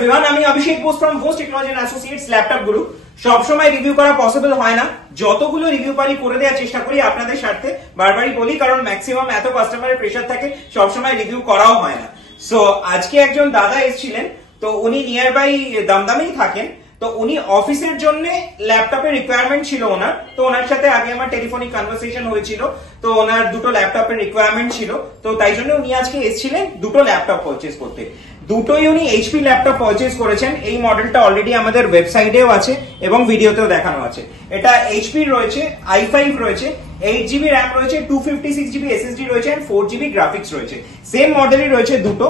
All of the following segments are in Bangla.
এভরিওয়ান, আমি Abhishek Bose from Bose technology and associates laptop guru. সব সময় রিভিউ করা পসিবল হয় না, যতগুলো রিভিউ পারি করে দেওয়ার চেষ্টা করি আপনাদের স্বার্থে। বারবারই বলি কারণ ম্যাক্সিমাম এত কাস্টমারের প্রেসার থাকে, সব সময় রিভিউ করাও হয় না। সো আজকে একজন দাদা এসেছিলেন, তো উনি নিয়ার বাই দমদমেই থাকেন। তো উনি অফিসের জন্য ল্যাপটপের রিকোয়ারমেন্ট ছিল ওনার, তো ওনার সাথে আগে আমার টেলিফোনিক কনভারসেশন হয়েছিল। তো ওনার দুটো ল্যাপটপের রিকোয়ারমেন্ট ছিল, তো তাই জন্য উনি আজকে এসেছিলেন দুটো ল্যাপটপ পারচেজ করতে। দুটোই উনি এইচপি ল্যাপটপ পারচেজ করেছেন। এই মডেলটা অলরেডি আমাদের ওয়েবসাইটেও আছে এবং ভিডিওতেও দেখানো আছে। এটা এইচপি রয়েছে, i5 রয়েছে, 8GB র্যাম রয়েছে, 256GB SSD রয়েছে এন্ড 4GB গ্রাফিক্স রয়েছে। সেম মডেলই রয়েছে দুটো,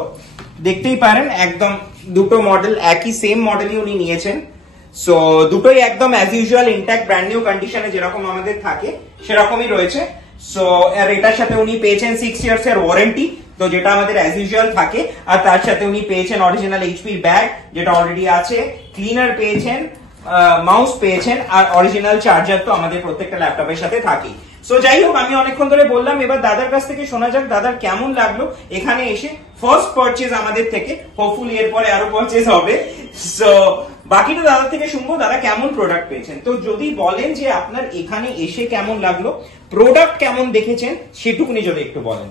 দেখতেই পারেন একদম দুটো মডেল একই সেম মডেলই উনি নিয়েছেন। সো দুটোই একদম as usual intact brand new কন্ডিশনে যেরকম আমাদের থাকে সেরকমই রয়েছে। সো আর এটার সাথে উনি পেয়েছেন 6 ইয়ার্স এর ওয়ারেন্টি, তো যেটা আমাদের অ্যাজ ইউজুয়াল থাকে। আর তার সাথে উনি পেয়েছেন অরিজিনাল এইচপি ব্যাগ যেটা অলরেডি আছে, ক্লিনার পেয়েছেন, মাউস পেয়েছেন, আর অরিজিনাল চার্জার তো আমাদের প্রত্যেকটা ল্যাপটপের সাথে থাকে। সো যাই হোক, আমি অনেকক্ষণ ধরে বললাম, এবার দাদার কাছ থেকে শোনা যাক দাদার কেমন লাগলো এখানে এসে। ফার্স্ট পারচেজ আমাদের থেকে, হোপফুলি এরপরে আরো পারচেজ হবে। সো বাকিটা দাদার থেকে শুনবো দাদা কেমন প্রোডাক্ট পেয়েছেন। তো যদি বলেন যে আপনার এখানে এসে কেমন লাগলো, প্রোডাক্ট কেমন দেখেছেন, সেটুকুনি যদি একটু বলেন।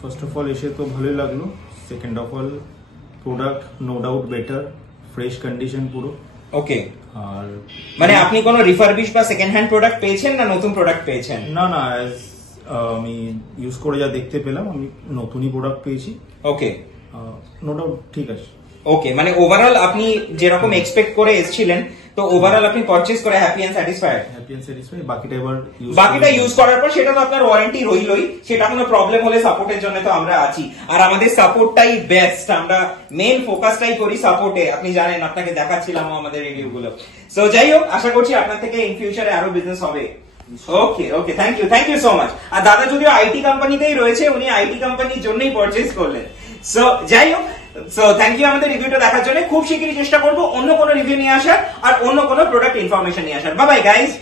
ফার্স্ট অফ অল এসে তো ভালোই লাগলো। Second of all product no doubt better, fresh condition পুরো। ওকে, আর মানে আপনি কোনো রিফারবিশ বা সেকেন্ড হ্যান্ড প্রোডাক্ট পেয়েছেন না নতুন প্রোডাক্ট পেয়েছেন? না না, আমি ইউজ করে যা দেখতে পেলাম আমি নতুনই প্রোডাক্ট পেয়েছি। ওকে, নো ডাউট ঠিক আছে। ওকে, মানে ওভারঅল আপনি যেরকম এক্সপেক্ট করে এসেছিলেন, তো ওভারঅল আপনি পারচেজ করে happy and satisfied? Happy and satisfied. বাকিটা ইউজ করার পর সেটা তো আপনার ওয়ারেন্টি রইলই, সেটা কোনো প্রবলেম হলে সাপোর্টের জন্য তো আমরা আছি। আর আমাদের সাপোর্টটাই বেস্ট, আমরা মেইন ফোকাসটাই করি সাপোর্টে। আপনি জানেন, আপনাকে দেখাচ্ছিলাম আমাদের রিভিউ গুলো। সো যাই হোক, আশা করছি আপনার থেকে ইন ফিউচারে আরো বিজনেস হবে। ওকে ওকে, থ্যাংক ইউ সো মাচ। আর দাদা যদিও আইটি কোম্পানিতেই রয়েছে, উনি আইটি কোম্পানির জন্যই পারচেজ করলেন। সো যাই হোক, সো থ্যাংক ইউ আমাদের রিভিউটা দেখার জন্য। খুব শীঘ্রই চেষ্টা করবো অন্য কোনো রিভিউ নিয়ে আসার আর অন্য কোনো প্রোডাক্ট ইনফরমেশন নিয়ে আসার। Bye bye guys.